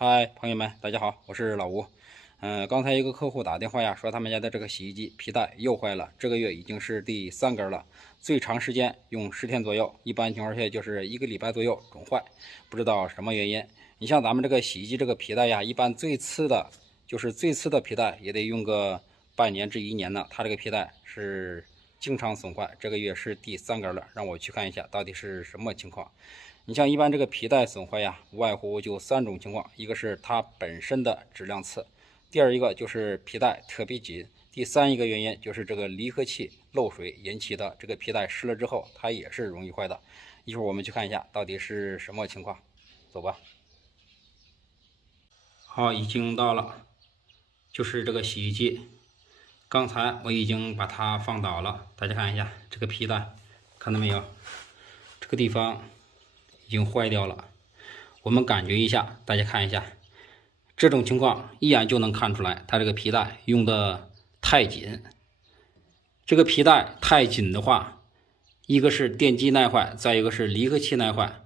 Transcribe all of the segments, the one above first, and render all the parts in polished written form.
嗨，朋友们，大家好，我是老吴。刚才一个客户打电话呀，说他们家的这个洗衣机皮带又坏了，这个月已经是第3根了，最长时间用10天左右，一般情况下就是1个礼拜左右总坏，不知道什么原因。你像咱们这个洗衣机这个皮带呀，一般最次的皮带也得用个半年至1年呢，它这个皮带是经常损坏，这个月是第3根了，让我去看一下到底是什么情况。你像一般这个皮带损坏呀，无外乎就3种情况，一个是它本身的质量次，第二一个就是皮带特别紧，第三一个原因就是这个离合器漏水引起的，这个皮带湿了之后它也是容易坏的。一会儿我们去看一下到底是什么情况，走吧。好，已经到了，就是这个洗衣机，刚才我已经把它放倒了，大家看一下这个皮带，看到没有？这个地方已经坏掉了，我们感觉一下，大家看一下，这种情况一眼就能看出来，它这个皮带用的太紧。这个皮带太紧的话，一个是电机耐坏，再一个是离合器耐坏，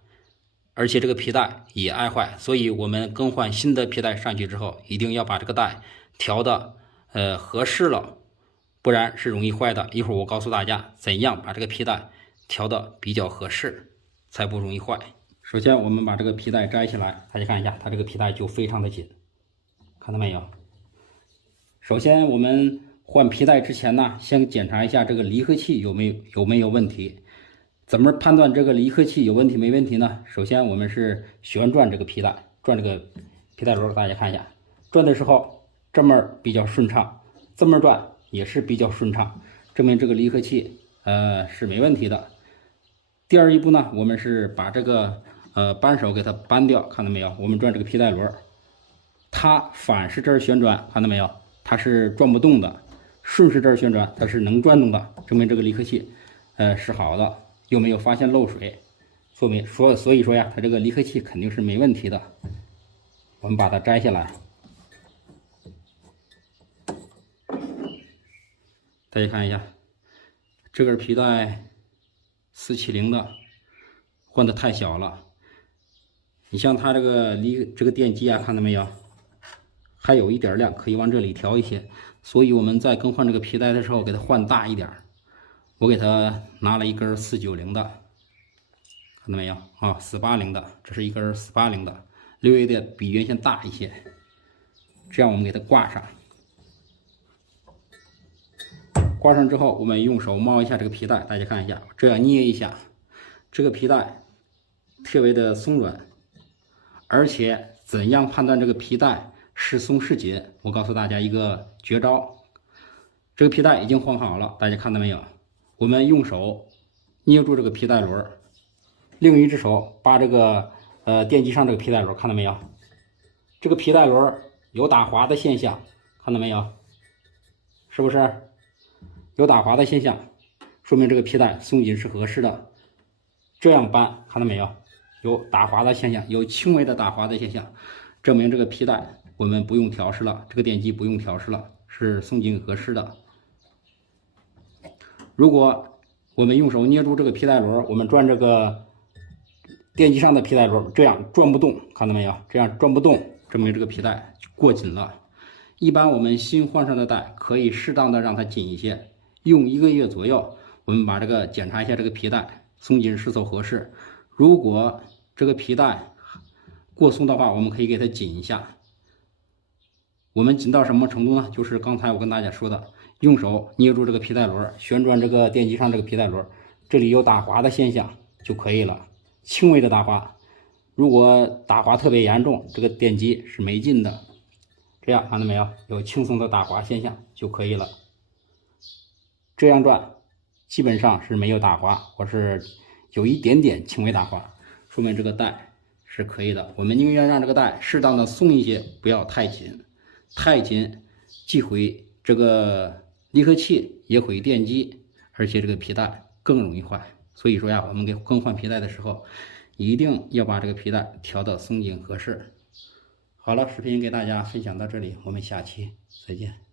而且这个皮带也爱坏，所以我们更换新的皮带上去之后，一定要把这个带调的合适了，不然是容易坏的。一会儿我告诉大家怎样把这个皮带调的比较合适，才不容易坏。首先我们把这个皮带摘下来，大家看一下，它这个皮带就非常的紧，看到没有？首先我们换皮带之前呢，先检查一下这个离合器有没有问题。怎么判断这个离合器有问题没问题呢？首先我们是旋转这个皮带，转这个皮带轮，大家看一下，转的时候这么比较顺畅，这么转也是比较顺畅，证明这个离合器是没问题的。第二一步呢，我们是把这个扳手给它扳掉，看到没有？我们转这个皮带轮，它反是这儿旋转，看到没有？它是转不动的，顺时针旋转它是能转动的，证明这个离合器是好的，又没有发现漏水，所以说呀，它这个离合器肯定是没问题的。我们把它摘下来，大家看一下，这根皮带470的，换的太小了。你像它这个电机啊，看到没有？还有一点亮，可以往这里调一些。所以我们在更换这个皮带的时候，给它换大一点。我给它拿了一根490的，看到没有啊？480的，这是一根480的，略微的比原先大一些。这样我们给它挂上，挂上之后，我们用手摸一下这个皮带，大家看一下，这样捏一下，这个皮带特别的松软。而且怎样判断这个皮带是松是紧？我告诉大家一个绝招。这个皮带已经换好了，大家看到没有？我们用手捏住这个皮带轮，另一只手把这个电机上这个皮带轮，看到没有？这个皮带轮有打滑的现象，看到没有？是不是有打滑的现象？说明这个皮带松紧是合适的。这样扳，看到没有？有打滑的现象，有轻微的打滑的现象，证明这个皮带我们不用调试了，这个电机不用调试了，是松紧合适的。如果我们用手捏住这个皮带轮，我们转这个电机上的皮带轮，这样转不动，看到没有？这样转不动，证明这个皮带过紧了。一般我们新换上的带可以适当的让它紧一些，用1个月左右，我们把这个检查一下这个皮带松紧是否合适。如果这个皮带过松的话，我们可以给它紧一下。我们紧到什么程度呢？就是刚才我跟大家说的，用手捏住这个皮带轮，旋转这个电机上这个皮带轮，这里有打滑的现象就可以了，轻微的打滑。如果打滑特别严重，这个电机是没劲的。这样看到没有？有轻松的打滑现象就可以了。这样转基本上是没有打滑，或是有一点点轻微打滑，说明这个带是可以的。我们宁愿让这个带适当的松一些，不要太紧。太紧既毁这个离合器，也毁电机，而且这个皮带更容易坏。所以说呀，我们给更换皮带的时候，一定要把这个皮带调到松紧合适。好了，视频给大家分享到这里，我们下期再见。